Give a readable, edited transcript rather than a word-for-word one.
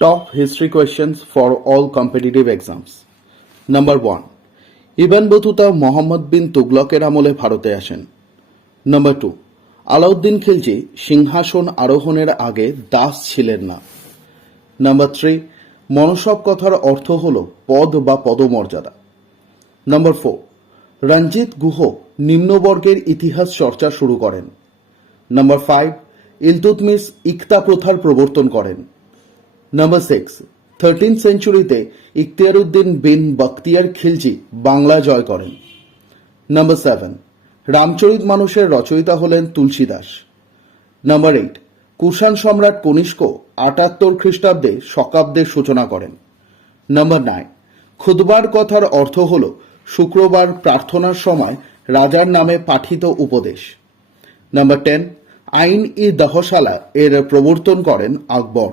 Top history questions for all competitive exams. Number 1. Ibn Battuta Muhammad bin তুগলকের আমলে ভারতে আসেন। নাম্বার 2. আলাউদ্দিন খিলজি সিংহাসন আরোহণের আগে দাস ছিলেন না। নাম্বার 3. মনসব কথার অর্থ হল পদ বা পদমর্যাদা। নাম্বার 4. রঞ্জিত গুহ নিম্নবর্গের ইতিহাস চর্চা শুরু করেন। নাম্বার 5. ইলতুৎমিশ ইকতা প্রথার প্রবর্তন করেন। নাম্বার 6. 13th সেঞ্চুরিতে ইখতিয়ারউদ্দিন বিন বখতিয়ার খিলজি বাংলা জয় করেন। নাম্বার 7. রামচরিত মানসের রচয়িতা হলেন তুলসীদাস। নাম্বার 8. কুষাণ সম্রাট কনিষ্ক 78 খ্রিস্টাব্দে শকাব্দের সূচনা করেন। নাম্বার 9. খুতবার কথার অর্থ হল শুক্রবার প্রার্থনার সময় রাজার নামে পাঠিত উপদেশ। নাম্বার 10. আইন ই দহশালা এর প্রবর্তন করেন আকবর।